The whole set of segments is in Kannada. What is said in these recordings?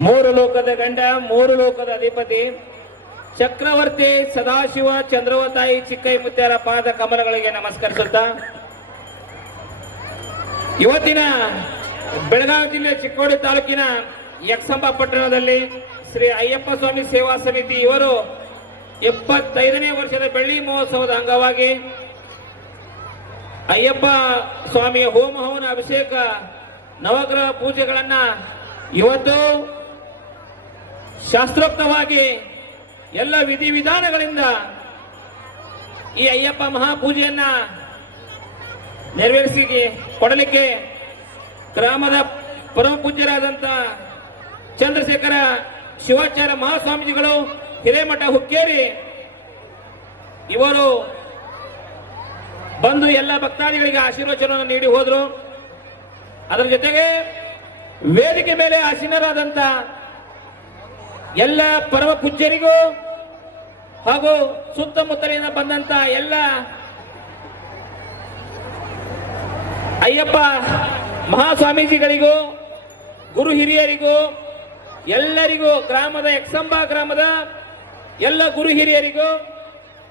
ಮೂರು ಲೋಕದ ಗಂಡ, ಮೂರು ಲೋಕದ ಅಧಿಪತಿ. ಚಕ್ರವರ್ತಿ ಸದಾಶಿವ ಚಂದ್ರವತಾಯಿ ಚಿಕ್ಕೈ ಮುತ್ಯಾರ ಪಾದ ಕಮಲಗಳಿಗೆ ನಮಸ್ಕರಿಸುತ್ತಾ. ಇವತ್ತಿನ ಬೆಳಗಾವಿ ಜಿಲ್ಲೆ ಚಿಕ್ಕೋಡಿ ತಾಲೂಕಿನ ಯಕ್ಷಂಬ ಪಟ್ಟಣದಲ್ಲಿ ಶ್ರೀ ಅಯ್ಯಪ್ಪ ಸ್ವಾಮಿ ಸೇವಾ ಸಮಿತಿ ಇವರು ಎಪ್ಪತ್ತೈದನೇ ವರ್ಷದ ಬೆಳ್ಳಿ ಮಹೋತ್ಸವದ ಅಂಗವಾಗಿ ಅಯ್ಯಪ್ಪ ಸ್ವಾಮಿಯ ಹೋಮ ಹವನ ಅಭಿಷೇಕ ನವಗ್ರಹ ಪೂಜೆಗಳನ್ನ ಇವತ್ತು ಶಾಸ್ತ್ರೋಕ್ತವಾಗಿ ಎಲ್ಲ ವಿಧಿವಿಧಾನಗಳಿಂದ ಈ ಅಯ್ಯಪ್ಪ ಮಹಾಪೂಜೆಯನ್ನ ನೆರವೇರಿಸಿ ಕೊಡಲಿಕ್ಕೆ ಗ್ರಾಮದ ಪರಮ ಪೂಜ್ಯರಾದಂತ ಚಂದ್ರಶೇಖರ ಶಿವಾಚಾರ್ಯ ಮಹಾಸ್ವಾಮೀಜಿಗಳು ಹಿರೇಮಠ ಹುಕ್ಕೇರಿ ಇವರು ಬಂದು ಎಲ್ಲ ಭಕ್ತಾದಿಗಳಿಗೆ ಆಶೀರ್ವಚನವನ್ನು ನೀಡಿ ಹೋದರು. ಅದರ ಜೊತೆಗೆ ವೇದಿಕೆ ಮೇಲೆ ಆಸೀನರಾದಂತ ಎಲ್ಲ ಪರಮ ಪೂಜ್ಯರಿಗೂ ಹಾಗೂ ಸುತ್ತಮುತ್ತಲಿನ ಬಂದಂತ ಎಲ್ಲ ಅಯ್ಯಪ್ಪ ಮಹಾಸ್ವಾಮೀಜಿಗಳಿಗೂ, ಗುರು ಹಿರಿಯರಿಗೂ, ಎಲ್ಲರಿಗೂ, ಗ್ರಾಮದ ಎಕ್ಸಂಬ ಗ್ರಾಮದ ಎಲ್ಲ ಗುರು ಹಿರಿಯರಿಗೂ,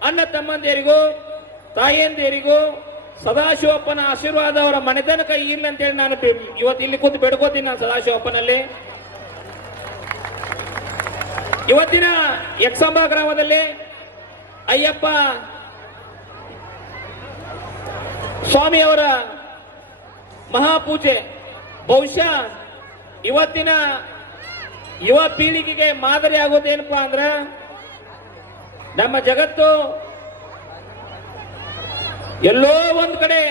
ಅಣ್ಣ ತಮ್ಮಂದಿರಿಗೂ, ತಾಯಂದಿರಿಗೂ, ಸದಾಶಿವಪ್ಪನ ಆಶೀರ್ವಾದ ಅವರ ಮನೆತನಕ ಇರ್ಲಿ ಅಂತೇಳಿ ನಾನು ಇವತ್ತು ಇಲ್ಲಿ ಕೂತು ಬೇಡ್ಕೋತೀನಿ ನಾನು ಸದಾಶಿವಪ್ಪನಲ್ಲಿ. ಇವತ್ತಿನ ಯಕ್ಷಂಬ ಗ್ರಾಮದಲ್ಲಿ ಅಯ್ಯಪ್ಪ ಸ್ವಾಮಿಯವರ ಮಹಾಪೂಜೆ. ಬಹುಶಃ ಇವತ್ತಿನ ಯುವ ಪೀಳಿಗೆಗೆ ಮಾದರಿ ಆಗೋದೇನಪ್ಪ ಅಂದ್ರ ನಮ್ಮ ಜಗತ್ತು ಎಲ್ಲೋ ಒಂದು ಕಡೆ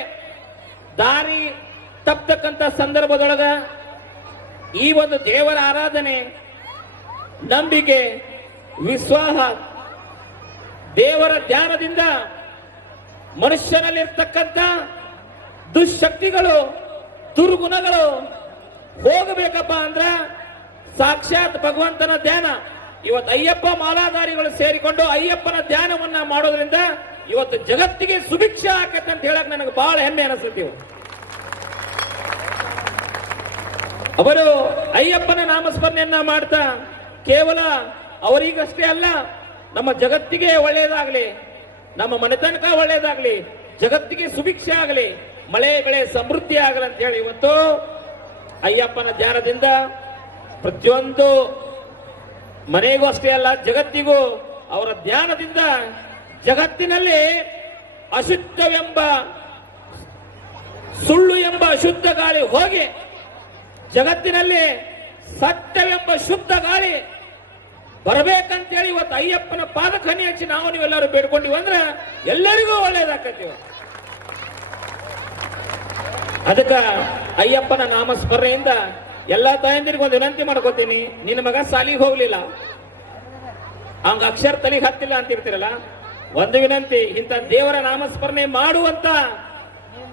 ದಾರಿ ತಪ್ಪತಕ್ಕಂಥ ಸಂದರ್ಭದೊಳಗ ಈ ಒಂದು ದೇವರ ಆರಾಧನೆ ನಂಬಿಕೆ, ವಿಶ್ವಾಸ, ದೇವರ ಧ್ಯಾನದಿಂದ ಮನುಷ್ಯನಲ್ಲಿರ್ತಕ್ಕಂಥ ದುಶಕ್ತಿಗಳು ದುರ್ಗುಣಗಳು ಹೋಗಬೇಕಪ್ಪ ಅಂದ್ರ ಸಾಕ್ಷಾತ್ ಭಗವಂತನ ಧ್ಯಾನ. ಇವತ್ತು ಅಯ್ಯಪ್ಪ ಮಾಲಾಧಾರಿಗಳು ಸೇರಿಕೊಂಡು ಅಯ್ಯಪ್ಪನ ಧ್ಯಾನವನ್ನ ಮಾಡೋದ್ರಿಂದ ಇವತ್ತು ಜಗತ್ತಿಗೆ ಸುಭಿಕ್ಷೆ ಆಕತ್ತೆ ಅಂತ ಹೇಳಕ್ ನನಗೆ ಬಹಳ ಹೆಮ್ಮೆ ಅನಿಸುತ್ತೆ ಅವರು ಅಯ್ಯಪ್ಪನ ನಾಮಸ್ಮರಣೆಯನ್ನ ಮಾಡ್ತಾ ಕೇವಲ ಅವರಿಗಷ್ಟೇ ಅಲ್ಲ, ನಮ್ಮ ಜಗತ್ತಿಗೆ ಒಳ್ಳೆಯದಾಗಲಿ ನಮ್ಮ ಮನೆತನಕ ಒಳ್ಳೆಯದಾಗಲಿ ಜಗತ್ತಿಗೆ ಸುಭಿಕ್ಷೆ ಆಗಲಿ, ಮಳೆ, ಬೆಳೆ ಸಮೃದ್ಧಿ ಆಗಲಿ ಅಂತ ಹೇಳಿ ಇವತ್ತು ಅಯ್ಯಪ್ಪನ ಧ್ಯಾನದಿಂದ ಪ್ರತಿಯೊಂದು ಮನೆಗೂ ಅಷ್ಟೇ ಅಲ್ಲ, ಜಗತ್ತಿಗೂ ಅವರ ಧ್ಯಾನದಿಂದ ಜಗತ್ತಿನಲ್ಲಿ ಅಶುದ್ಧವೆಂಬ, ಸುಳ್ಳು ಎಂಬ ಅಶುದ್ಧ ಗಾಳಿ ಹೋಗಿ, ಜಗತ್ತಿನಲ್ಲಿ ಸತ್ಯವೆಂಬ ಶುದ್ಧ ಗಾಳಿ ಬರಬೇಕಂತೇಳಿ ಇವತ್ತು ಅಯ್ಯಪ್ಪನ ಪಾದಖನಿ ಹಚ್ಚಿ ನಾವು ನೀವೆಲ್ಲರೂ ಬೇಡ್ಕೊಂಡಿವಿ ಅಂದ್ರೆ ಎಲ್ಲರಿಗೂ ಒಳ್ಳೇದಾಕತಿ. ಅದಕ್ಕ ಅಯ್ಯಪ್ಪನ ನಾಮಸ್ಮರಣೆಯಿಂದ ಎಲ್ಲಾ ತಾಯಂದಿರಿಗೆ ಒಂದು ವಿನಂತಿ ಮಾಡ್ಕೋತೀನಿ. ನಿನ್ನ ಮಗ ಸಾಲಿಗೆ ಹೋಗ್ಲಿಲ್ಲ. ಅವಂಗ ಅಕ್ಷರ ತಲೆಗೆ ಹತ್ತಿಲ್ಲ ಅಂತಿರ್ತೀರಲ್ಲ? ಒಂದು ವಿನಂತಿ, ಇಂಥ ದೇವರ ನಾಮಸ್ಮರಣೆ ಮಾಡುವಂತ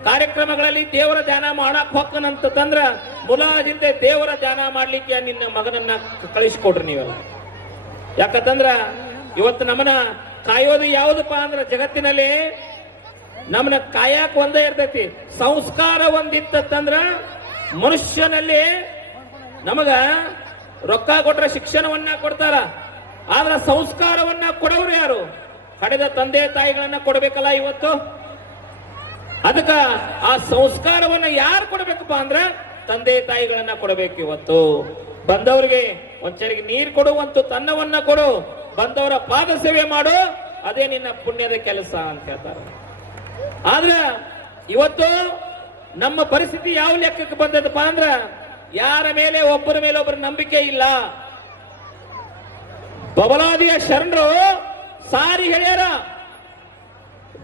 ಕಾರ್ಯಕ್ರಮಗಳಲ್ಲಿ ದೇವರ ಧ್ಯಾನ ಮಾಡಕ್ ಹೊಕ್ಕನಂತಂದ್ರ ಮುಲಾಜಿಂದ ದೇವರ ಧ್ಯಾನ ಮಾಡ್ಲಿಕ್ಕೆ ನಿನ್ನ ಮಗನನ್ನ ಕಳಿಸ್ಕೊಡ್ರಿ ನೀವೆಲ್ಲ. ಯಾಕಂತಂದ್ರ ಇವತ್ತು ನಮ್ಮನ್ನ ಕಾಯೋದು ಯಾವುದಪ್ಪ ಅಂದ್ರ ಜಗತ್ತಿನಲ್ಲಿ ನಮ್ಮನ್ನ ಕಾಯಕ್ ಒಂದೇ ಇರ್ತೈತಿ. ಸಂಸ್ಕಾರ ಒಂದಿತ್ತಂದ್ರ ಮನುಷ್ಯನಲ್ಲಿ ನಮಗ ರೊಕ್ಕ ಕೊಟ್ರ ಶಿಕ್ಷಣವನ್ನ ಕೊಡ್ತಾರ. ಆದ್ರ ಸಂಸ್ಕಾರವನ್ನ ಕೊಡೋರು ಯಾರು? ಕಡೆದ ತಂದೆ ತಾಯಿಗಳನ್ನ ಕೊಡಬೇಕಲ್ಲ ಇವತ್ತು? ಅದಕ್ಕ ಆ ಸಂಸ್ಕಾರವನ್ನ ಯಾರು ಕೊಡಬೇಕಪ್ಪ ಅಂದ್ರ ತಂದೆ ತಾಯಿಗಳನ್ನ ಕೊಡಬೇಕು ಇವತ್ತು. ಬಂದವರಿಗೆ ಒಂಚರಿಗೆ ನೀರು ಕೊಡುವಂತ ತನ್ನವನ್ನ ಕೊಡು. ಬಂದವರ ಪಾದ ಸೇವೆ ಮಾಡು. ಅದೇ ನಿನ್ನ ಪುಣ್ಯದ ಕೆಲಸ ಅಂತ ಹೇಳ್ತಾರೆ. ಆದ್ರೆ ಇವತ್ತು ನಮ್ಮ ಪರಿಸ್ಥಿತಿ ಯಾವ ಲೆಕ್ಕಕ್ಕೆ ಬಂದದಪ್ಪ ಅಂದ್ರ ಯಾರ ಮೇಲೆ ಒಬ್ಬರ ಮೇಲೆ ಒಬ್ಬರ ನಂಬಿಕೆ ಇಲ್ಲ. ಬಬಲಾದಿಯ ಶರಣರು ಸಾರಿ ಹೇಳ್ಯಾರ.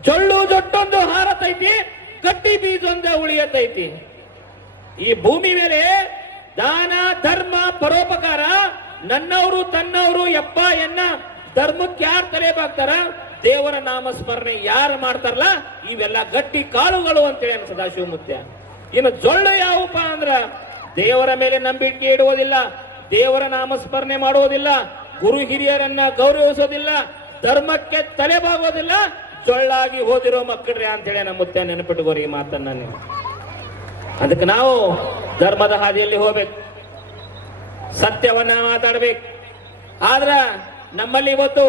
ಜೊಳ್ಳು ಜೊಟ್ಟೊಂದು ಹಾರತೈತಿ, ಕಟ್ಟಿ ಬೀಜೊಂದ ಉಳಿಯತೈತಿ. ಈ ಭೂಮಿ ಮೇಲೆ ದಾನ, ಧರ್ಮ, ಪರೋಪಕಾರ, ನನ್ನವರು, ತನ್ನವರು, ಯಪ್ಪ, ಎನ್ನ, ಧರ್ಮಕ್ಕೆ ಯಾರು ತಲೆ ಬಾಗ್ತಾರ? ದೇವರ ನಾಮಸ್ಮರಣೆ ಯಾರು ಮಾಡ್ತಾರಲ್ಲ? ಇವೆಲ್ಲ ಗಟ್ಟಿ ಕಾಲುಗಳು ಅಂತೇಳಿ ಅನ್ಸ ಸದಾಶಿವಮುತ್ಯ ಇನ್ನು ಜೊಳ್ಳು ಯಾವಪ್ಪ ಅಂದ್ರ ದೇವರ ಮೇಲೆ ನಂಬಿಕೆ ಇಡುವುದಿಲ್ಲ, ದೇವರ ನಾಮಸ್ಮರಣೆ ಮಾಡುವುದಿಲ್ಲ, ಗುರು ಹಿರಿಯರನ್ನ ಗೌರವಿಸೋದಿಲ್ಲ ಧರ್ಮಕ್ಕೆ ತಲೆ ಬಾಗೋದಿಲ್ಲ, ಜೊಳ್ಳಾಗಿ ಹೋದಿರೋ ಮಕ್ಕಳ್ರಿ ಅಂತೇಳಿ ನಮ್ಮ ಮುತ್ಯ ನೆನಪಿಟ್ಕೋರಿ ಈ ಮಾತನ್ನ ನೀವು. ಅದಕ್ಕೆ ನಾವು ಧರ್ಮದ ಹಾದಿಯಲ್ಲಿ ಹೋಗ್ಬೇಕು. ಸತ್ಯವನ್ನ ಮಾತಾಡ್ಬೇಕು. ಆದ್ರ ನಮ್ಮಲ್ಲಿ ಇವತ್ತು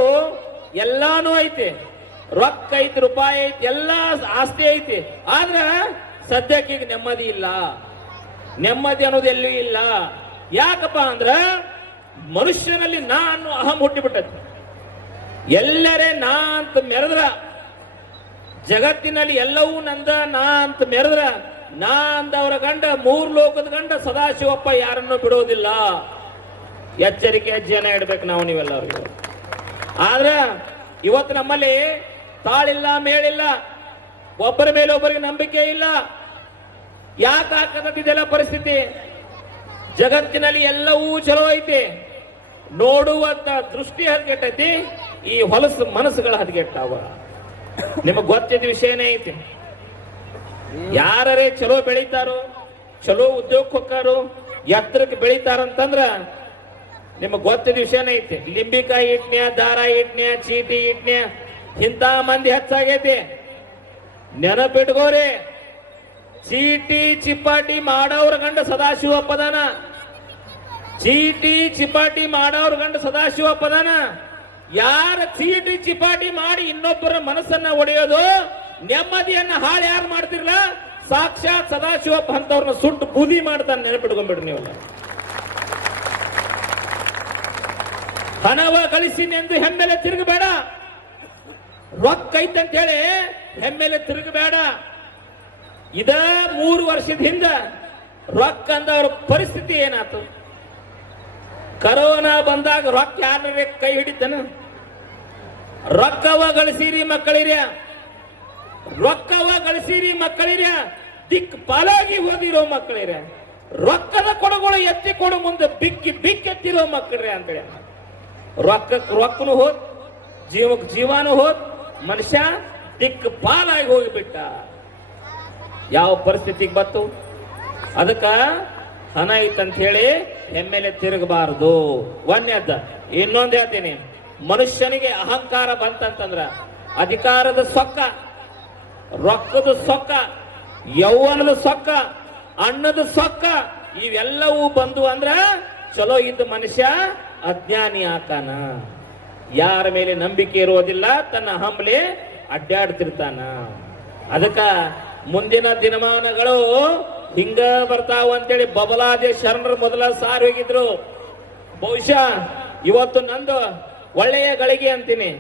ಎಲ್ಲಾನು ಐತಿ. ರೊಕ್ಕ ಐತಿ, ರೂಪಾಯಿ ಐತಿ, ಎಲ್ಲಾ ಆಸ್ತಿ ಐತಿ. ಆದ್ರ ಸದ್ಯಕ್ಕೆ ಈಗ ನೆಮ್ಮದಿ ಇಲ್ಲ. ನೆಮ್ಮದಿ ಅನ್ನೋದು ಎಲ್ಲೂ ಇಲ್ಲ. ಯಾಕಪ್ಪ ಅಂದ್ರ ಮನುಷ್ಯನಲ್ಲಿ ನಾ ಅನ್ನೋ ಅಹಂ ಹುಟ್ಟಿಬಿಟ್ಟದ್ ಎಲ್ಲರೇ ನಾ ಅಂತ ಮೆರೆದ್ರ, ಜಗತ್ತಿನಲ್ಲಿ ಎಲ್ಲವೂ ನಂದ ನಾ ಅಂತ ಮೆರೆದ್ರ ನಾ ಅಂದವರ ಗಂಡ, ಮೂರ್ ಲೋಕದ ಗಂಡ ಸದಾಶಿವಪ್ಪ ಯಾರನ್ನು ಬಿಡೋದಿಲ್ಲ. ಎಚ್ಚರಿಕೆ ಜನ ಇಡ್ಬೇಕು ನಾವು ನೀವೆಲ್ಲರಿಗೂ ಆದ್ರೆ ಇವತ್ತು ನಮ್ಮಲ್ಲಿ ತಾಳಿಲ್ಲ, ಮೇಳಿಲ್ಲ, ಒಬ್ಬರ ಮೇಲೆ ಒಬ್ಬರಿಗೆ ನಂಬಿಕೆ ಇಲ್ಲ. ಯಾಕೆ ಆಕದಿದೆಲ್ಲ ಪರಿಸ್ಥಿತಿ? ಜಗತ್ತಿನಲ್ಲಿ ಎಲ್ಲವೂ ಚಲೋ ಐತಿ. ನೋಡುವಂತ ದೃಷ್ಟಿ ಹದಗೆಟ್ಟೈತಿ, ಈ ಹೊಲಸು ಮನಸ್ಸುಗಳ ಹದಗೆಟ್ಟಾವ. ನಿಮಗೆ ಗೊತ್ತಿದ್ದ ವಿಷಯನೇ ಐತಿ. ಯಾರೇ ಚಲೋ ಬೆಳೀತಾರೋ, ಚಲೋ ಉದ್ಯೋಗಕ್ಕೆ ಹೋಗ್ತಾರೋ ಎತ್ತರಕ್ಕೆ ಬೆಳೀತಾರಂತಂದ್ರ ನಿಮಗೆ ಗೊತ್ತಿದ ವಿಷಯನೇ ಐತಿ. ಲಿಂಬಿಕಾಯಿ ಇಟ್ನ್ಯ ದಾರ ಇಟ್ನ್ಯ ಚೀಟಿ ಇಟ್ನ್ಯ ಇಂಥ ಮಂದಿ ಹೆಚ್ಚಾಗೈತಿ. ನೆನಪಿಟ್ಕೋರಿ, ಚೀಟಿ ಚಿಪ್ಪಾಟಿ ಮಾಡೋರ್ ಗಂಡ ಸದಾಶಿವಪ್ಪದಾನ. ಚೀಟಿ ಚಿಪಾಟಿ ಮಾಡೋರ್ ಗಂಡ ಸದಾಶಿವಪ್ಪದಾನ. ಯಾರ ಚೀಟಿ ಚಿಪಾಟಿ ಮಾಡಿ ಇನ್ನೊಬ್ಬರ ಮನಸ್ಸನ್ನ ಒಡೆಯೋದು? ನೆಮ್ಮದಿಯನ್ನ ಹಾಳು ಯಾರು ಮಾಡ್ತಿರ್ಲ? ಸಾಕ್ಷಾತ್ ಸದಾಶಿವಪ್ಪ ಅಂತವ್ರನ್ನ ಸುಟ್ಟು ಬೂದಿ ಮಾಡ್ತಾನೆ ನೆನಪಿಟ್ಕೊಂಡ್ಬಿಡ್ರಿ ನೀವು. ಹಣವ ಗಳಿಸಿನೆಂದು ಹೆಮ್ಮೆಲೆ ತಿರುಗಬೇಡ. ರೊಕ್ಕ ಐತಂತ ಹೇಳಿ ಹೆಮ್ಮೆಲೆ ತಿರುಗಬೇಡ. ಇದ ಮೂರು ವರ್ಷದ ಹಿಂದ ರೊಕ್ಕ ಅಂದವ್ರ ಪರಿಸ್ಥಿತಿ ಏನಾತು? ಕರೋನಾ ಬಂದಾಗ ರೊಕ್ಕ ಯಾರ ಕೈ ಹಿಡಿತನ? ರೊಕ್ಕವ ಗಳಿಸಿರಿ ಮಕ್ಕಳಿರ್ಯ? ರೊಕ್ಕವ ಗಳಿಸಿರಿ ಮಕ್ಕಳಿರ, ದಿಕ್ ಪಾಲಾಗಿ ಹೋದಿರೋ ಮಕ್ಕಳಿರ. ರೊಕ್ಕದ ಕೊಡಗಳು ಎತ್ತಿ ಕೊಡು ಮುಂದೆ ಬಿಕ್ಕಿ ಬಿಕ್ಕೆತ್ತಿರೋ ಮಕ್ಕಳ್ರಿ ಅಂತೇಳಿ. ರೊಕ್ಕ ರೊಕ್ಕನು ಹೋದ್, ಜೀವಕ್ ಜೀವಾನು ಹೋದ್, ಮನುಷ್ಯ ದಿಕ್ ಪಾಲಾಗಿ ಹೋಗಿಬಿಟ್ಟ. ಯಾವ ಪರಿಸ್ಥಿತಿಗೆ ಬತ್ತು ಅದಕ್ಕ ಹಣ ಐತಂತ ಹೇಳಿ ಹೆಮ್ಮೆಲೆ ತಿರುಗಬಾರದು. ಒಂದೇದ್ದ ಇನ್ನೊಂದು ಹೇಳ್ತೀನಿ. ಮನುಷ್ಯನಿಗೆ ಅಹಂಕಾರ ಬಂತಂತಂದ್ರ ಅಧಿಕಾರದ ಸೊಕ್ಕ ರೊಕ್ಕದ ಸೊಕ್ಕ, ಯೌವನದ ಸೊಕ್ಕ ಅಣ್ಣದ ಸೊಕ್ಕ, ಇವೆಲ್ಲವೂ ಬಂದು ಅಂದ್ರ ಚಲೋ ಇದ್ದ ಮನುಷ್ಯ ಅಜ್ಞಾನಿ ಆತಾನ. ಯಾರ ಮೇಲೆ ನಂಬಿಕೆ ಇರೋದಿಲ್ಲ ತನ್ನ ಹಂಬಲೆ ಅಡ್ಡಾಡ್ತಿರ್ತಾನ. ಅದಕ್ಕ ಮುಂದಿನ ದಿನಮಾನಗಳು ಹಿಂಗ ಬರ್ತಾವ ಅಂತೇಳಿ ಬಬಲಾದಿ ಶರಣರು ಮೊದಲ ಸಾರು ಹೋಗಿದ್ರು ಬಹುಶಃ ಇವತ್ತು ನಂದು ಒಳ್ಳೆಯ ಗಳಿಗೆ ಅಂತೀನಿ.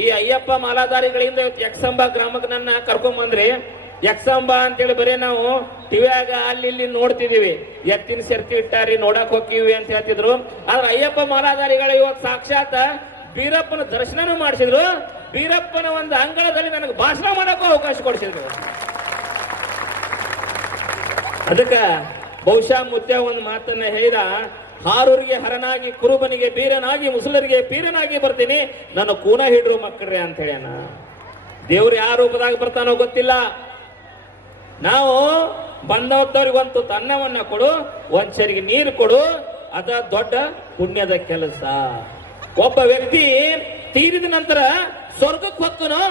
ಈ ಅಯ್ಯಪ್ಪ ಮಾಲಾಧಾರಿಗಳಿಂದ ಯಕ್ಷಂಬ ಗ್ರಾಮಕ್ಕೆ ನನ್ನ ಕರ್ಕೊಂಡ್ ಬಂದ್ರಿ. ಯಕ್ಷಂಬ ಅಂತೇಳಿ ಬರೀ ನಾವು ಟಿವಿಯಾಗ ಅಲ್ಲಿ ಇಲ್ಲಿ ನೋಡ್ತಿದೀವಿ. ಎತ್ತಿನ ಸೆರ್ತಿ ಇಟ್ಟಾರಿ, ನೋಡಕ್ ಹೋಗ್ತೀವಿ ಅಂತ ಹೇಳ್ತಿದ್ರು. ಆದ್ರೆ ಅಯ್ಯಪ್ಪ ಮಾಲಾಧಾರಿಗಳು ಇವತ್ತು ಸಾಕ್ಷಾತ್ ಬೀರಪ್ಪನ ದರ್ಶನನೂ ಮಾಡಿಸಿದ್ರು. ಬೀರಪ್ಪನ ಒಂದು ಅಂಗಳದಲ್ಲಿ ನನಗೆ ಭಾಷಣ ಮಾಡಕ್ಕೂ ಅವಕಾಶ ಕೊಡಿಸಿದ್ರು. ಅದಕ್ಕ ಬಹುಶಃ ಮುತ್ಯ ಒಂದು ಮಾತನ್ನ ಹೇಳಿದ ಹಾರೂರಿಗೆ ಹರನಾಗಿ, ಕುರುಬನಿಗೆ ಬೀರನಾಗಿ ಮುಸಲರಿಗೆ ಪೀರನಾಗಿ ಬರ್ತೀನಿ. ನನ್ನ ಕೂನ ಹಿಡ್ರು ಮಕ್ಕಳ್ರೆ ಅಂತ ಹೇಳ್ಯಾನ ದೇವ್ರು ಯಾವ ರೂಪದಾಗ ಬರ್ತಾನೋ ಗೊತ್ತಿಲ್ಲ. ನಾವು ಬಂದವತ್ತವ್ರಿಗೆ ಒಂದು ಅನ್ನವನ್ನ ಕೊಡು ಒಂದ್ ಸರಿಗೆ ನೀರು ಕೊಡು. ಅದ ದೊಡ್ಡ ಪುಣ್ಯದ ಕೆಲಸ. ಒಬ್ಬ ವ್ಯಕ್ತಿ ತೀರಿದ ನಂತರ ಸ್ವರ್ಗಕ್ಕೆ ಹೋಗ್ತನೋ,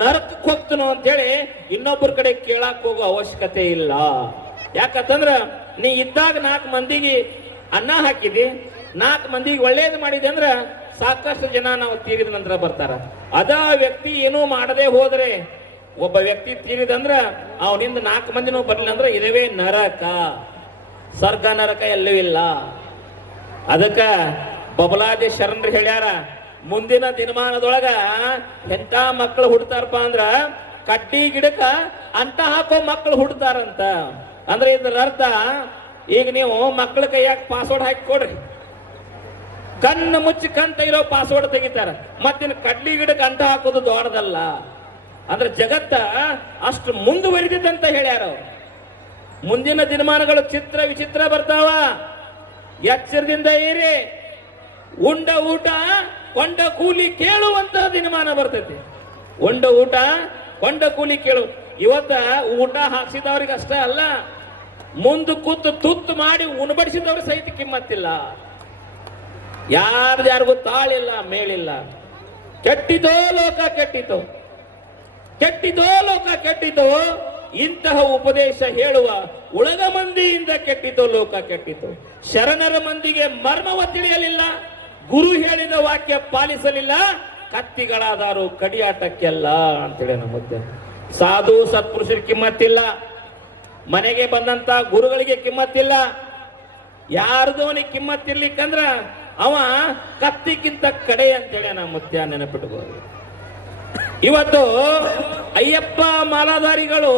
ನರಕಕ್ಕೆ ಅಂತ ಹೇಳಿ ಇನ್ನೊಬ್ಬರ ಕಡೆ ಕೇಳಕ್ ಹೋಗೋ ಅವಶ್ಯಕತೆ ಇಲ್ಲ. ಯಾಕಂತಂದ್ರ ನೀ ಇದ್ದಾಗ ನಾಲ್ಕು ಮಂದಿಗೆ ಅನ್ನ ಹಾಕಿದಿ ನಾಲ್ಕು ಮಂದಿಗೆ ಒಳ್ಳೇದು ಮಾಡಿದೆ ಅಂದ್ರೆ ಸಾಕಷ್ಟು ಜನ ನಾವು ತೀರಿದ ನಂತರ ಬರ್ತಾರ. ಅದ ವ್ಯಕ್ತಿ ಏನೂ ಮಾಡದೆ ಹೋದ್ರೆ ಒಬ್ಬ ವ್ಯಕ್ತಿ ತೀರಿದಂದ್ರ ಅವನಿಂದ ನಾಲ್ಕು ಮಂದಿನೂ ಬರ್ಲಿಲ್ಲ ಅಂದ್ರೆ ಇದವೇ ನರಕ. ಸ್ವರ್ಗ, ನರಕ ಎಲ್ಲೂ ಇಲ್ಲ. ಅದಕ್ಕ ಬಬಲಾದಿ ಶರಣರು ಹೇಳ್ಯಾರ, ಮುಂದಿನ ದಿನಮಾನದೊಳಗ ಎಂತ ಮಕ್ಕಳು ಹುಡ್ತಾರಪ್ಪ ಅಂದ್ರ ಕಟ್ಟಿ ಗಿಡಕ್ಕ ಅಂತ ಹಾಕೋ ಮಕ್ಕಳು ಹುಡ್ತಾರಂತ. ಅಂದ್ರೆ ಇದ್ರ ಅರ್ಥ ಈಗ ನೀವು ಮಕ್ಕಳ ಕೈಯಾಗ ಪಾಸ್ವರ್ಡ್ ಹಾಕಿ ಕೊಡ್ರಿ. ಕಣ್ಣು ಮುಚ್ಚಿ ಕಣ್ ತೆಗಿರೋ ಪಾಸ್ವರ್ಡ್ ತೆಗಿತಾರ. ಮತ್ತಿನ ಕಡ್ಲಿ ಗಿಡಕ್ಕೆ ಅಂತ ಹಾಕೋದು ದೊಡ್ಡದಲ್ಲ. ಅಂದ್ರೆ ಜಗತ್ತ ಅಷ್ಟು ಮುಂದುವರಿದಿದ್ದಂತ ಹೇಳ್ಯಾರ. ಮುಂದಿನ ದಿನಮಾನಗಳು ಚಿತ್ರ ವಿಚಿತ್ರ ಬರ್ತಾವ. ಎಚ್ಚರದಿಂದ ಏರಿ ಉಂಡ ಊಟ, ಕೊಂಡ ಕೂಲಿ ಕೇಳುವಂತಹ ದಿನಮಾನ ಬರ್ತೈತಿ. ಉಂಡ ಊಟ, ಕೊಂಡ ಕೂಲಿ ಕೇಳು. ಇವತ್ತ ಊಟ ಹಾಕ್ಸಿದವ್ರಿಗೆ ಅಷ್ಟೇ ಅಲ್ಲ. ಮುಂದೆ ಕೂತು ತುತ್ತು ಮಾಡಿ ಉಣಬಡಿಸಿದವರು ಸಹಿತ ಕಿಮ್ಮತ್ತಿಲ್ಲ. ಯಾರ್ದು ಯಾರಿಗೂ ತಾಳಿಲ್ಲ, ಮೇಳಿಲ್ಲ. ಕೆಟ್ಟಿತೋ ಲೋಕ ಕೆಟ್ಟಿತು. ಕೆಟ್ಟಿತೋ ಲೋಕ ಕೆಟ್ಟಿತು. ಇಂತಹ ಉಪದೇಶ ಹೇಳುವ ಉಳದ ಮಂದಿಯಿಂದ ಕೆಟ್ಟಿತು ಲೋಕ ಕೆಟ್ಟಿತು ಶರಣರ ಮಂದಿಗೆ ಮರ್ಮವ ತಿಳಿಯಲಿಲ್ಲ. ಗುರು ಹೇಳಿದ ವಾಕ್ಯ ಪಾಲಿಸಲಿಲ್ಲ. ಕತ್ತಿಗಳಾದರೂ ಕಡಿಯಾಟಕ್ಕೆಲ್ಲ ಅಂತೇಳಿ ನಮ್ಮ ಸಾಧು ಸತ್ಪುರುಷರ ಕಿಮ್ಮತ್ತಿಲ್ಲ. ಮನೆಗೆ ಬಂದಂತ ಗುರುಗಳಿಗೆ ಕಿಮ್ಮತ್ತಿಲ್ಲ. ಯಾರ್ದು ಅವನಿಗೆ ಕಿಮ್ಮತ್ತಿರ್ಲಿಕ್ಕಂದ್ರ ಅವ ಕತ್ತಿಕ್ಕಿಂತ ಕಡೆ ಅಂತೇಳಿ ನಾ ಮುತ್ಯ ನೆನಪಿಟ್ಬೋದು ಇವತ್ತು ಅಯ್ಯಪ್ಪ ಮಾಲಾಧಾರಿಗಳು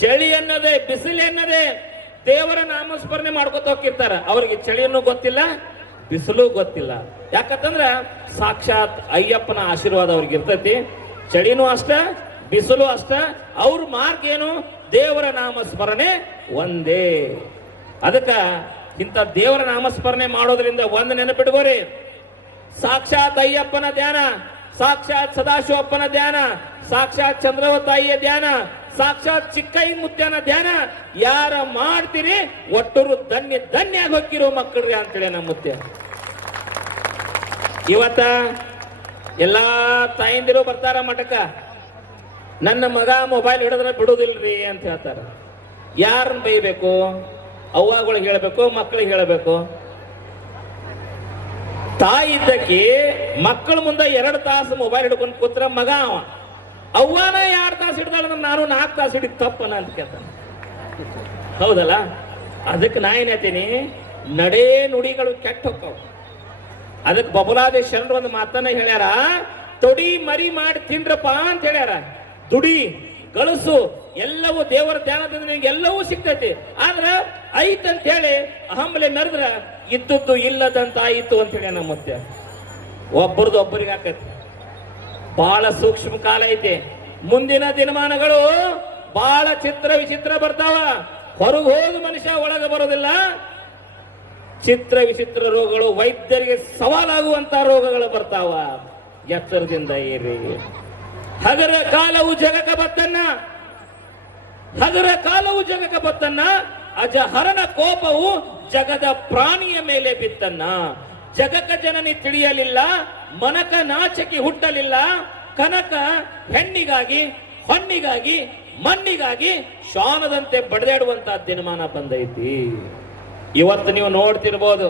ಚಳಿ ಅನ್ನದೇ ಬಿಸಿಲು ಅನ್ನದೇ ದೇವರ ನಾಮಸ್ಮರಣೆ ಮಾಡ್ಕೊತ ಹೋಗಿರ್ತಾರ ಅವ್ರಿಗೆ ಚಳಿಯನ್ನು ಗೊತ್ತಿಲ್ಲ, ಬಿಸಿಲು ಗೊತ್ತಿಲ್ಲ. ಯಾಕಂತಂದ್ರ ಸಾಕ್ಷಾತ್ ಅಯ್ಯಪ್ಪನ ಆಶೀರ್ವಾದ ಅವ್ರಿಗೆ ಇರ್ತೈತಿ ಚಳಿನೂ ಅಷ್ಟ ಬಿಸಿಲು ಅಷ್ಟ, ಅವ್ರ ಮಾರ್ಗ ಏನು? ದೇವರ ನಾಮಸ್ಮರಣೆ ಒಂದೇ. ಅದಕ್ಕ ಇಂಥ ದೇವರ ನಾಮಸ್ಮರಣೆ ಮಾಡೋದ್ರಿಂದ ಒಂದ್ ನೆನಪಿಟ್ಕೋರಿ ಸಾಕ್ಷಾತ್ ಅಯ್ಯಪ್ಪನ ಧ್ಯಾನ, ಸಾಕ್ಷಾತ್ ಸದಾಶಿವಪ್ಪನ ಧ್ಯಾನ, ಸಾಕ್ಷಾತ್ ಚಂದ್ರವತಾಯಿಯ ಧ್ಯಾನ, ಸಾಕ್ಷಾತ್ ಚಿಕ್ಕೈ ಮುತ್ಯನ ಧ್ಯಾನ. ಯಾರ ಮಾಡ್ತೀರಿ? ಒಟ್ಟರು ಧನ್ಯ ಧನ್ಯ ಹೋಗಿರೋ ಮಕ್ಕಳ್ರಿ ಅಂತೇಳಿ ನಮ್ಮ ಮುತ್ಯ ಇವತ್ತ ಎಲ್ಲಾ ತಾಯಂದಿರು ಬರ್ತಾರ ಮಠಕ್ಕ. ನನ್ನ ಮಗ ಮೊಬೈಲ್ ಹಿಡಿದ್ರೆ ಬಿಡುದಿಲ್ರಿ ಅಂತ ಹೇಳ್ತಾರೆ. ಯಾರನ್ನ ಬೈಬೇಕು? ಅವ್ವಗಳಿಗೆ ಹೇಳಬೇಕು ಮಕ್ಕಳಿಗೆ ಹೇಳಬೇಕು? ತಾಯಿ ಇದ್ದಕ್ಕೆ ಮಕ್ಕಳ ಮುಂದೆ ಎರಡು ತಾಸು ಮೊಬೈಲ್ ಹಿಡ್ಕೊಂಡು ಕೂತ್ರ ಮಗ ಅವ. ಅವ್ವನ ಎರಡು ತಾಸು ಹಿಡ್ದಾಳ ನಾನು ನಾಲ್ಕು ತಾಸು ಹಿಡಿದ್ ತಪ್ಪನ ಅಂತ ಕೇಳ್ತಾನೆ. ಹೌದಲ್ಲ? ಅದಕ್ಕೆ ನಾ ಏನ್ ಹೇಳ್ತೀನಿ? ನಡೇ ನುಡಿಗಳು ಕೆಟ್ಟ ಹೋಗ್ತಾವ. ಅದಕ್ಕೆ ಬಬುಲಾದಿ ಶರಣರು ಒಂದು ಮಾತನ್ನ ಹೇಳ್ಯಾರ, ತೊಡಿ ಮರಿ ಮಾಡಿ ತಿನ್ರಪ್ಪ ಅಂತ ಹೇಳ್ಯಾರ. ದುಡಿ ಕಳಸು, ಎಲ್ಲವೂ ದೇವರ ಧ್ಯಾನದಿಂದ ನಿಮ್ಗೆ ಎಲ್ಲವೂ ಸಿಗ್ತೈತಿ. ಆದ್ರ ಐತಂತ ಹೇಳಿ ಅಹಂಬಲೆ ನಡೆದ್ರ ಇದ್ದದ್ದು ಇಲ್ಲದಂತ ಆಯಿತು ಅಂತ ಹೇಳಿ ನಮ್ಮ ಮತ್ತೆ. ಒಬ್ಬರದು ಒಬ್ಬರಿಗೆ ಆಕೈತಿ. ಬಹಳ ಸೂಕ್ಷ್ಮ ಕಾಲ ಐತಿ. ಮುಂದಿನ ದಿನಮಾನಗಳು ಬಹಳ ಚಿತ್ರ ವಿಚಿತ್ರ ಬರ್ತಾವ. ಹೊರಗೆ ಹೋದ ಮನುಷ್ಯ ಒಳಗೆ ಬರೋದಿಲ್ಲ. ಚಿತ್ರ ವಿಚಿತ್ರ ರೋಗಗಳು ವೈದ್ಯರಿಗೆ ಸವಾಲಾಗುವಂತ ರೋಗಗಳು ಬರ್ತಾವ. ಎಚ್ಚರದಿಂದ ಇರಿ. ಹಗರ ಕಾಲವು ಜಗಕ ಬತ್ತನ್ನ. ಹಗರ ಕಾಲವು ಜಗಕ ಬತ್ತನ್ನ. ಅಜಹರನ ಕೋಪವು ಜಗದ ಪ್ರಾಣಿಯ ಮೇಲೆ ಬಿತ್ತನ್ನ. ಜಗಕ ಜನನಿ ತಿಳಿಯಲಿಲ್ಲ, ಮನಕ ನಾಚಕಿ ಹುಟ್ಟಲಿಲ್ಲ. ಕನಕ ಹೆಣ್ಣಿಗಾಗಿ, ಹೊಣ್ಣಿಗಾಗಿ, ಮಣ್ಣಿಗಾಗಿ ಶ್ವಾನದಂತೆ ಬಡದಾಡುವಂತ ದಿನಮಾನ ಬಂದೈತಿ. ಇವತ್ತು ನೀವು ನೋಡ್ತಿರ್ಬೋದು,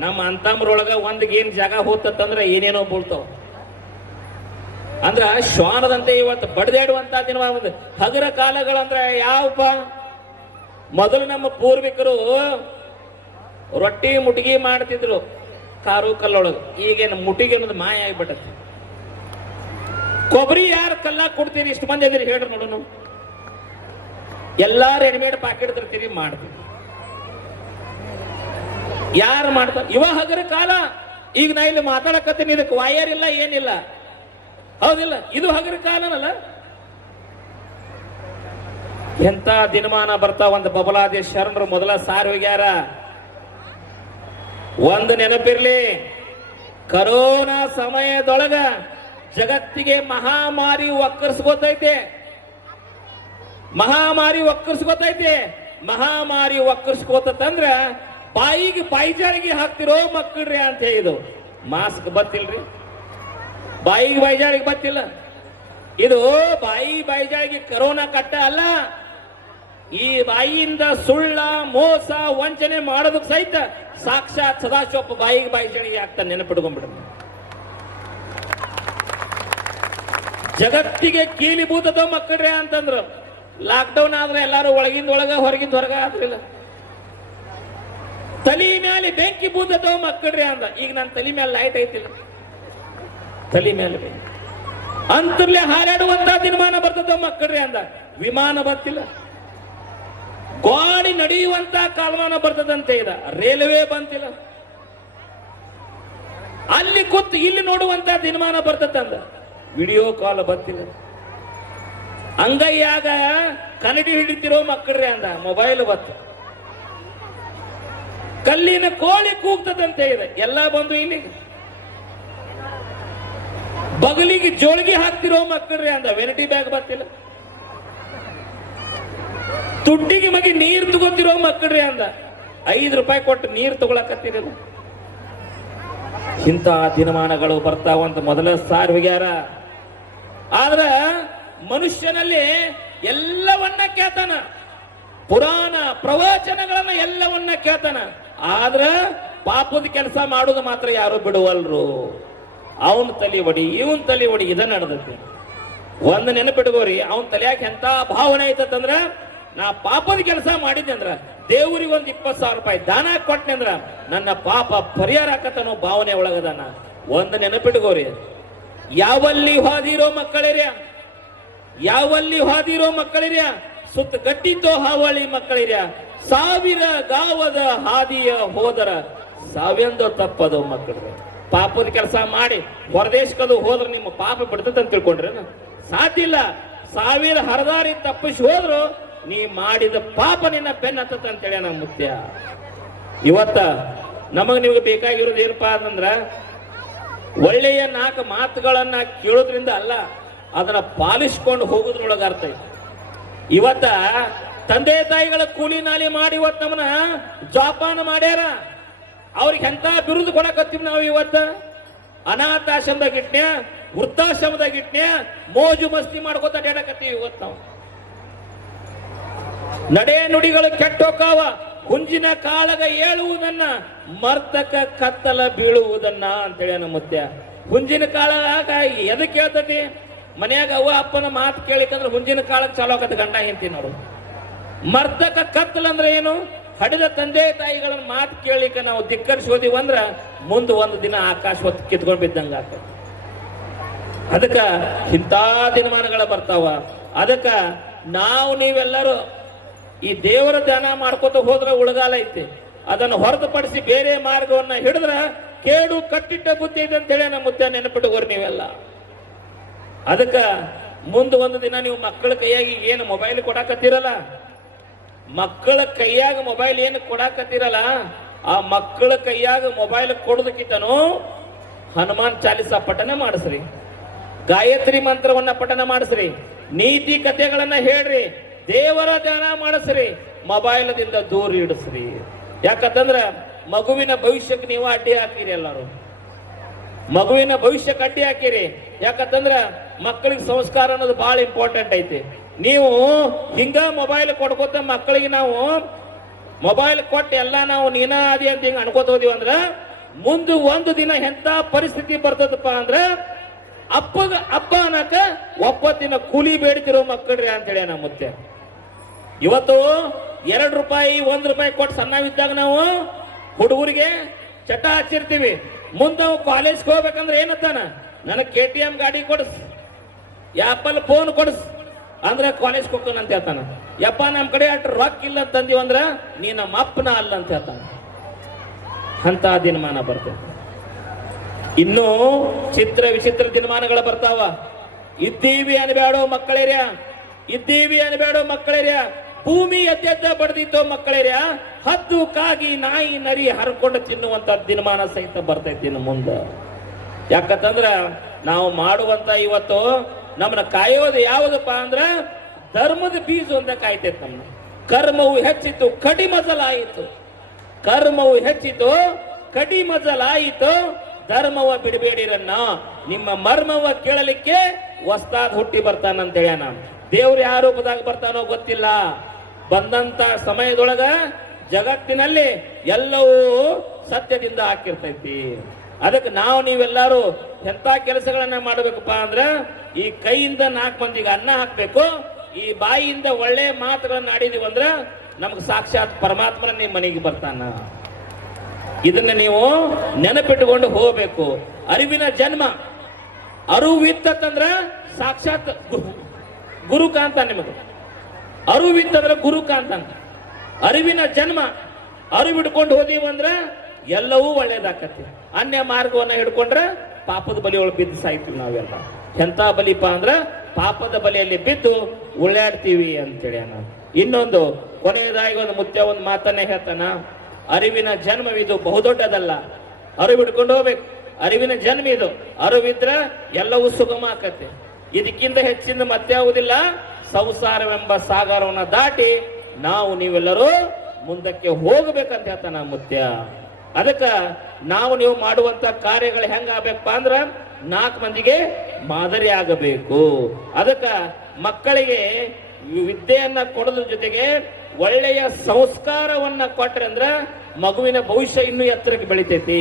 ನಮ್ಮ ಅಂತಮ್ರೊಳಗ ಒಂದ್ ಏನ್ ಜಾಗ ಹೋತಂದ್ರೆ ಏನೇನೋ ಬೀಳ್ತಾವ. ಅಂದ್ರ ಶ್ವಾನದಂತೆ ಇವತ್ತು ಬಡದೇಡುವಂತ ದಿನ ಹಗರ ಕಾಲಗಳಂದ್ರೆ ಯಾವಪ್ಪ? ಮೊದಲು ನಮ್ಮ ಪೂರ್ವಿಕರು ರೊಟ್ಟಿ ಮುಟಿಗಿ ಮಾಡ್ತಿದ್ರು ಕಾರು ಕಲ್ಲೊಳಗೆ. ಈಗೇನು ಮುಟಿಗೆ ಅನ್ನೋದು ಮಾಯ ಆಗ್ಬಿಟ್ಟತಿ. ಕೊಬ್ಬರಿ ಯಾರು ಕಲ್ಲ ಕೊಡ್ತೀರಿ? ಇಷ್ಟು ಮಂದಿ ಅದಿರಿ ಹೇಳ್ರಿ ನೋಡೋಣ ಎಲ್ಲಾ ರೆಡಿಮೇಡ್ ಪಾಕೆಟ್ ತರ್ತೀರಿ ಮಾಡ್ತೀರಿ ಯಾರು ಮಾಡ್ತಾರ ಇವ ಹಗರ ಕಾಲ. ಈಗ ನಾ ಇಲ್ಲಿ ಮಾತಾಡಕತ್ತೀನಿ, ಇದಕ್ಕೆ ವಾಯರ್ ಇಲ್ಲ, ಏನಿಲ್ಲ. ಹೌದಿಲ್ಲ, ಇದು ಹಗರ ಕಾಲನಲ್ಲ. ಎಂತ ದಿನಮಾನ ಬರ್ತಾ ಒಂದು ಬಬಲಾದಿ ಶರಣರು ಮೊದಲ ಸಾರಿ ಹೋಗ್ಯಾರ? ಒಂದು ನೆನಪಿರ್ಲಿ, ಕರೋನಾ ಸಮಯದೊಳಗ ಜಗತ್ತಿಗೆ ಮಹಾಮಾರಿ ಒಕ್ಕರ್ಸ್ಕೊತೈತೆ ಮಹಾಮಾರಿ ಒಕ್ಕರ್ಸ್ಕೊತೈತೆ ಮಹಾಮಾರಿ ಒಕ್ಕರ್ಸ್ಕೋತಂದ್ರ ಬಾಯಿಗೆ ಬಾಯಿಜಾರಿಗೆ ಹಾಕ್ತಿರೋ ಮಕ್ಕಳ್ರಿ ಅಂತ ಹೇಳಿದು ಮಾಸ್ಕ್ ಬತ್ತಿಲ್ರಿ. ಬಾಯಿಗೆ ಬಾಯಿಜಾರಿಗೆ ಬತ್ತಿಲ್ಲ ಇದು ಬಾಯಿ ಬಾಯಿಜಾರಿಗೆ ಕರೋನಾ ಕಟ್ಟ ಅಲ್ಲ. ಈ ಬಾಯಿಯಿಂದ ಸುಳ್ಳ, ಮೋಸ, ವಂಚನೆ ಮಾಡೋದಕ್ಕೆ ಸಹಿತ ಸಾಕ್ಷಾತ್ ಸದಾಶಿವಪ್ಪ ಬಾಯಿಗೆ ಬಾಯಿಜಾರಿಗೆ ಆಗ್ತಾನೆ ನೆನಪಿಡ್ಕೊಂಡ್ಬಿಡ ಜಗತ್ತಿಗೆ ಕೀಲಿ ಬೂತದ ಮಕ್ಕಳ್ರೆ ಅಂತಂದ್ರು. ಲಾಕ್ಡೌನ್ ಆದ್ರೆ ಎಲ್ಲಾರು ಒಳಗಿಂದ ಒಳಗ, ಹೊರಗಿಂದ ಹೊರಗ ಆದ್ರಿಲ್ಲ. ತಲಿ ಮೇಲೆ ಬೆಂಕಿ ಬೂತದ ಮಕ್ಕಳ್ರಿ ಅಂದ. ಈಗ ನನ್ನ ತಲಿ ಮೇಲೆ ಲೈಟ್ ಐತಿಲ್ಲ. ತಲಿ ಮೇಲೆ ಅಂತರ್ಲೆ ಹಾರಾಡುವಂತ ದಿನಮಾನ ಬರ್ತದ ಮಕ್ಕಳ್ರಿ ಅಂದ. ವಿಮಾನ ಬರ್ತಿಲ್ಲ. ಗಾಳಿ ನಡೆಯುವಂತ ಕಾಲಮಾನ ಬರ್ತದಂತೆ ಇದ. ರೈಲ್ವೆ ಬಂತಿಲ್ಲ. ಅಲ್ಲಿ ಕೂತು ಇಲ್ಲಿ ನೋಡುವಂತ ದಿನಮಾನ ಬರ್ತದಂದ ವಿಡಿಯೋ ಕಾಲ್ ಬರ್ತಿಲ್ಲ ಅಂಗೈಯಾಗ ಕನ್ನಡಿ ಹಿಡಿತಿರೋ ಮಕ್ಕಳ್ರಿ ಅಂದ. ಮೊಬೈಲ್ ಬತ್ತು ಕಲ್ಲಿನ ಕೋಳಿ ಕೂಗ್ತದಂತೆ ಇದೆ. ಎಲ್ಲ ಬಂದು ಇಲ್ಲಿ ಬಗಲಿಗೆ ಜೋಳಿಗೆ ಹಾಕ್ತಿರೋ ಮಕ್ಕಳ್ರಿ ಅಂದ. ವೆರಟಿ ಬ್ಯಾಗ್ ಬರ್ತಿಲ್ಲ. ತುಟ್ಟಿಗೆ ಮಗಿ ನೀರ್ ತಗೋತಿರೋ ಮಕ್ಕಳ್ರಿ ಅಂದ. ಐದು ರೂಪಾಯಿ ಕೊಟ್ಟು ನೀರ್ ತಗೊಳಕತ್ತಿರಲ್ಲ. ಇಂಥ ದಿನಮಾನಗಳು ಬರ್ತಾವಂತ ಮೊದಲ ಸಾರ್ ಹೋಗ್ಯಾರ. ಆದ್ರ ಮನುಷ್ಯನಲ್ಲಿ ಎಲ್ಲವನ್ನ ಕೇಳ್ತಾನ. ಪುರಾಣ ಪ್ರವಚನಗಳನ್ನ ಎಲ್ಲವನ್ನ ಕೇಳ್ತಾನ. ಆದ್ರ ಪಾಪದ ಕೆಲಸ ಮಾಡೋದು ಮಾತ್ರ ಯಾರು ಬಿಡುವಲ್ರು? ಅವನ್ ತಲೆ ಒಡಿ, ಇವನ್ ತಲೆ ಒಡಿ ಇದ ನಡೆದೈತಿ ಒಂದ್ ನೆನಪಿಟ್ಕೋರಿ, ಅವನ್ ತಲೆಯಾಗ ಎಂತ ಭಾವನೆ ಐತಂದ್ರ ನಾ ಪಾಪದ ಕೆಲಸ ಮಾಡಿದ್ದೆ ಅಂದ್ರ, ದೇವ್ರಿಗೆ ಒಂದ್ ಇಪ್ಪತ್ ಸಾವಿರ ರೂಪಾಯಿ ದಾನ ಕೊಟ್ಟನೆ ಅಂದ್ರ, ನನ್ನ ಪಾಪ ಪರಿಹಾರ ಆಕತ್ತನೋ ಭಾವನೆ ಒಳಗದಾನ ಒಂದ್ ನೆನಪಿಟ್ಕೋರಿ, ಯಾವಲ್ಲಿ ಹಾದಿರೋ ಮಕ್ಕಳಿರ್ಯ? ಯಾವಲ್ಲಿ ಹಾದಿರೋ ಮಕ್ಕಳಿರ್ಯ? ಸುತ್ತ ಗಟ್ಟಿದ್ದೋ ಹಾವಳಿ ಮಕ್ಕಳಿರ್ಯ? ಸಾವಿರ ಗಾವದ ಹಾದಿಯ ಹೋದರ ಸಾವಿಂದೋ ತಪ್ಪದೋ ಮಕ್ಕಳು ಪಾಪದ ಕೆಲಸ ಮಾಡಿ ಹೊರದೇಶಕ್ಕದು ಹೋದ್ರೆ ನಿಮ್ಮ ಪಾಪ ಬಿಡ್ತದೆ ಅಂತ ಸಾಧ್ಯ ಇಲ್ಲ. ಸಾವಿರ ಹರದಾರಿ ತಪ್ಪಿಸಿ ಹೋದ್ರು ನೀ ಮಾಡಿದ ಪಾಪ ನಿನ್ನ ಬೆನ್ನ ಅಂತೇಳಿ ನಮ್ಮ ಮುತ್ಯ. ಇವತ್ತ ನಮಗ್ ನಿಮ್ಗೆ ಬೇಕಾಗಿರೋದು ಏನಪ್ಪ ಅಂತಂದ್ರ ಒಳ್ಳೆಯ ನಾಲ್ಕು ಮಾತುಗಳನ್ನ ಕೇಳೋದ್ರಿಂದ ಅಲ್ಲ, ಅದನ್ನ ಪಾಲಿಸ್ಕೊಂಡು ಹೋಗೋದ್ರೊಳಗ ಅರ್ಥ ಐತಿ ಇವತ್ತ ತಂದೆ ತಾಯಿಗಳ ಕೂಲಿ ನಾಲಿ ಮಾಡಿ ಇವತ್ತು ನಮ್ಮನ್ನ ಜೋಪಾನ ಮಾಡ್ಯಾರ. ಅವ್ರಿಗೆ ಎಂತ ಬಿರುದು ಕೊಡಕತ್ತೀವಿ ನಾವು ಇವತ್ತ? ಅನಾಥಾಶ್ರಮದಾಗ ಗಿಟ್ನೆ ವೃದ್ಧಾಶ್ರಮದಾಗ ಗಿಟ್ನೆ ಮೋಜು ಮಸ್ತಿ ಮಾಡ್ಕೋತ ಅಡ್ಯಾಡಕತ್ತೀವಿ ಇವತ್ತು ನಾವು. ನಡೆ ನುಡಿಗಳು ಕೆಟ್ಟೋಕಾವ, ಹುಂಜಿನ ಕಾಳಗ ಏಳುವುದನ್ನ ಮರ್ತಕ ಕತ್ತಲ ಬೀಳುವುದನ್ನ ಅಂತೇಳಿ ನಮ್ಮ ಮುತ್ಯ. ಹುಂಜಿನ ಕಾಳಗ ಎದಕ್ಕೆ ಹೇಳ್ತತಿ? ಮನ್ಯಾಗ ಅವ್ವ ಅಪ್ಪನ ಮಾತು ಕೇಳಿಕಂದ್ರೆ ಹುಂಜಿನ ಕಾಳಕ್ಕೆ ಚಾಲೋ ಆಕತ್ತ ಗಂಡ ಹೆಂಡತಿ ನೋಡು. ಮರ್ತಕ ಕತ್ತಲ ಅಂದ್ರೆ ಏನು? ಹಡಿದ ತಂದೆ ತಾಯಿಗಳ ಮಾತು ಕೇಳಲಿಕ್ಕೆ ನಾವು ಧಿಕ್ಕರಿಸಿ ಹೋದಿವಿ ಅಂದ್ರ ಮುಂದೆ ಒಂದು ದಿನ ಆಕಾಶ ಹೊತ್ತು ಕಿತ್ಕೊಂಡು ಬಿದ್ದಂಗ ಅದಕ್ಕ ಇಂಥ ದಿನಮಾನಗಳ ಬರ್ತಾವ. ಅದಕ್ಕ ನಾವು ನೀವೆಲ್ಲರೂ ಈ ದೇವರ ಧ್ಯಾನ ಮಾಡ್ಕೊತ ಹೋದ್ರ ಉಳಗಾಲ ಐತಿ. ಅದನ್ನು ಹೊರತುಪಡಿಸಿ ಬೇರೆ ಮಾರ್ಗವನ್ನ ಹಿಡಿದ್ರ ಕೇಡು ಕಟ್ಟಿಟ್ಟ ಬುದ್ಧಿ ಇದೆ ಅಂತ ಹೇಳಿ ನಮ್ಮ ಮುದ್ದೆ ನೆನಪಿಟ್ಟುಕೋರಿ ನೀವೆಲ್ಲ. ಅದಕ್ಕ ಮುಂದೆ ಒಂದು ದಿನ ನೀವು ಮಕ್ಕಳ ಕೈಯಾಗಿ ಏನು ಮೊಬೈಲ್ ಕೊಡಾಕತ್ತೀರಲ್ಲ? ಮಕ್ಕಳ ಕೈಯಾಗ ಮೊಬೈಲ್ ಏನು ಕೊಡಾಕತ್ತಿರಲ್ಲ, ಆ ಮಕ್ಕಳ ಕೈಯಾಗ ಮೊಬೈಲ್ ಕೊಡೋದಕ್ಕಿಂತನೂ ಹನುಮಾನ್ ಚಾಲಿಸ ಪಠನ ಮಾಡಿಸ್ರಿ. ಗಾಯತ್ರಿ ಮಂತ್ರವನ್ನ ಪಠನ ಮಾಡಿಸ್ರಿ. ನೀತಿ ಕಥೆಗಳನ್ನ ಹೇಳ್ರಿ. ದೇವರ ಧ್ಯಾನ ಮಾಡಿಸ್ರಿ. ಮೊಬೈಲದಿಂದ ದೂರ ಇಡಿಸ್ರಿ. ಯಾಕಂತಂದ್ರ ಮಗುವಿನ ಭವಿಷ್ಯಕ್ಕೆ ನೀವು ಅಡ್ಡಿ ಹಾಕಿರಿ ಎಲ್ಲರೂ. ಮಗುವಿನ ಭವಿಷ್ಯಕ್ಕೆ ಅಡ್ಡಿ ಹಾಕಿರಿ. ಯಾಕಂತಂದ್ರ ಮಕ್ಕಳಿಗೆ ಸಂಸ್ಕಾರ ಅನ್ನೋದು ಬಹಳ ಇಂಪಾರ್ಟೆಂಟ್ ಐತಿ. ನೀವು ಹಿಂಗ ಮೊಬೈಲ್ ಕೊಡ್ಕೋತ ಮಕ್ಕಳಿಗೆ ನಾವು ಮೊಬೈಲ್ ಕೊಟ್ಟು ಎಲ್ಲ ನಾವು ನೀನ ಅದಿ ಅಂತ ಹಿಂಗ ಅನ್ಕೋತ ಅಂದ್ರ ಮುಂದೆ ಒಂದು ದಿನ ಎಂತ ಪರಿಸ್ಥಿತಿ ಬರ್ತದಪ್ಪ ಅಂದ್ರ ಅಪ್ಪ ಅಪ್ಪ ಅನ್ನಕ ಒಪ್ಪತ್ತಿನ ಕೂಲಿ ಬೇಡ್ತಿರೋ ಮಕ್ಕಳ್ರಿ ಅಂತೇಳಿ ನಮ್ಮ ಮುತ್ತೆ ಇವತ್ತು ಎರಡು ರೂಪಾಯಿ, ಒಂದ್ ರೂಪಾಯಿ ಕೊಟ್ಟು ಸಣ್ಣವಿದ್ದಾಗ ನಾವು ಹುಡುಗರಿಗೆ ಚಟ ಹಚ್ಚಿರ್ತೀವಿ. ಮುಂದೆ ನಾವು ಕಾಲೇಜ್ಗೆ ಹೋಗ್ಬೇಕಂದ್ರೆ ಏನತ್ತಾನ ನನಗೆ ಕೆ ಟಿ ಎಂ ಗಾಡಿ ಕೊಡಿಸ್ ಯಾಪಲ್ ಫೋನ್ ಕೊಡಿಸ್ ಅಂದ್ರೆ ಕಾಲೇಜ್ ಹೋಗ್ತಾನ ಅಂತ ಹೇಳ್ತಾನ. ಯಪ್ಪ ನಮ್ಮ ಕಡೆ ಅಟ್ ರೊಕ್ಕ ಇಲ್ಲ ತಂದಿವ ಅಂದ್ರ ನೀ ನಮ್ಮ ಅಪ್ಪನ ಅಲ್ಲ ಅಂತ ಹೇಳ್ತಾನ. ಅಂತ ದಿನಮಾನ ಬರ್ತೇವೆ ಇನ್ನು ಚಿತ್ರ ವಿಚಿತ್ರ ದಿನಮಾನಗಳ ಬರ್ತಾವ. ಇದ್ದೀವಿ ಅನ್ಬೇಡೋ ಮಕ್ಕಳೇರ್ಯ. ಇದ್ದೀವಿ ಅನ್ಬೇಡೋ ಮಕ್ಕಳೇರ್ಯ. ಭೂಮಿ ಎದ್ದೆದ್ದ ಬಡ್ದಿತ್ತೋ ಮಕ್ಕಳೇರ್ಯ. ಹದ್ದು ಕಾಗಿ ನಾಯಿ ನರಿ ಹರ್ಕೊಂಡು ತಿನ್ನುವಂತ ದಿನಮಾನ ಸಹಿತ ಬರ್ತೈತಿ ಇನ್ನು ಮುಂದೆ. ಯಾಕಂತಂದ್ರ ನಾವು ಮಾಡುವಂತ ಇವತ್ತು ನಮ್ಮನ್ನ ಕಾಯೋದು ಯಾವುದಪ್ಪ ಅಂದ್ರ ಧರ್ಮದ ಬೀಜ ಒಂದ ಕಾಯ್ತೈತಿ ನಮ್ಮ ಕರ್ಮವು ಹೆಚ್ಚಿತು ಕಡಿಮಜಲಾಯಿತು ಕರ್ಮವು ಹೆಚ್ಚಿತು ಕಡಿಮಜಲಾಯಿತು ಧರ್ಮವ ಬಿಡಬೇಡಿರನ್ನ. ನಿಮ್ಮ ಮರ್ಮವ ಕೇಳಲಿಕ್ಕೆ ಹೊಸ್ತಾದ ಹುಟ್ಟಿ ಬರ್ತಾನಂತ ಹೇಳ್ಯಾನ ದೇವ್ರು ಯಾವ ರೂಪದಾಗ ಬರ್ತಾನೋ ಗೊತ್ತಿಲ್ಲ. ಬಂದಂತ ಸಮಯದೊಳಗ ಜಗತ್ತಿನಲ್ಲಿ ಎಲ್ಲವೂ ಸತ್ಯದಿಂದ ಹಾಕಿರ್ತೈತಿ. ಅದಕ್ಕೆ ನಾವು ನೀವೆಲ್ಲರೂ ಎಂತ ಕೆಲಸಗಳನ್ನ ಮಾಡಬೇಕಪ್ಪ ಅಂದ್ರೆ ಈ ಕೈಯಿಂದ ನಾಲ್ಕು ಮಂದಿಗೆ ಅನ್ನ ಹಾಕ್ಬೇಕು, ಈ ಬಾಯಿಯಿಂದ ಒಳ್ಳೆ ಮಾತುಗಳನ್ನ ಆಡಿದೀವಿ ಅಂದ್ರೆ ನಮ್ಗೆ ಸಾಕ್ಷಾತ್ ಪರಮಾತ್ಮನ ನಿಮ್ಮ ಮನೆಗೆ ಬರ್ತಾನ. ಇದನ್ನ ನೀವು ನೆನಪಿಟ್ಟುಕೊಂಡು ಹೋಗಬೇಕು. ಅರಿವಿನ ಜನ್ಮ. ಅರಿವಿತ್ತಂದ್ರ ಸಾಕ್ಷಾತ್ ಗುರುಕಾಂತ ನಿಮಗೆ ಅರಿವಿತ್ತಂದ್ರ ಗುರುಕಾಂತ ಅಂತ ಅರಿವಿನ ಜನ್ಮ. ಅರಿವಿಡ್ಕೊಂಡು ಹೋದೀವಂದ್ರೆ ಎಲ್ಲವೂ ಒಳ್ಳೇದಾಕತಿ ಅನ್ಯ ಮಾರ್ಗವನ್ನ ಹಿಡ್ಕೊಂಡ್ರೆ ಪಾಪದ ಬಲಿ ಒಳಗೆ ಬಿದ್ದು ಸಾಯ್ತೀವಿ ನಾವೆಲ್ಲ. ಎಂತ ಬಲಿಪ ಅಂದ್ರ ಪಾಪದ ಬಲಿಯಲ್ಲಿ ಬಿದ್ದು ಉಳ್ಳಾಡ್ತೀವಿ ಅಂತೇಳಿ ಅಣ್ಣ. ಇನ್ನೊಂದು, ಕೊನೆಯದಾಗಿ ಒಂದು ಮುತ್ಯ ಒಂದು ಮಾತನ್ನೇ ಹೇಳ್ತಾನ. ಅರಿವಿನ ಜನ್ಮವಿದು ಬಹುದೊಡ್ಡದಲ್ಲ. ಅರಿವಿಡ್ಕೊಂಡು ಹೋಗ್ಬೇಕು. ಅರಿವಿನ ಜನ್ಮ ಇದು ಅರಿವಿದ್ರ ಎಲ್ಲವೂ ಸುಗಮ ಆಕತ್ತೆ ಇದಕ್ಕಿಂತ ಹೆಚ್ಚಿನ ಮತ್ಯಾವುದಿಲ್ಲ? ಸಂಸಾರವೆಂಬ ಸಾಗರವನ್ನ ದಾಟಿ ನಾವು ನೀವೆಲ್ಲರೂ ಮುಂದಕ್ಕೆ ಹೋಗ್ಬೇಕಂತ ಹೇಳ್ತಾನ ಮುತ್ಯ. ಅದಕ್ಕ ನಾವು ನೀವು ಮಾಡುವಂತ ಕಾರ್ಯಗಳು ಹೆಂಗ ಆಗ್ಬೇಕಪ್ಪ ಅಂದ್ರ ನಾಲ್ಕು ಮಂದಿಗೆ ಮಾದರಿ ಆಗಬೇಕು. ಅದಕ್ಕ ಮಕ್ಕಳಿಗೆ ವಿದ್ಯೆಯನ್ನ ಕೊಡೋದ್ರ ಜೊತೆಗೆ ಒಳ್ಳೆಯ ಸಂಸ್ಕಾರವನ್ನ ಕೊಟ್ರೆ ಅಂದ್ರ ಮಗುವಿನ ಭವಿಷ್ಯ ಇನ್ನೂ ಎತ್ತರಕ್ಕೆ ಬೆಳಿತೈತಿ.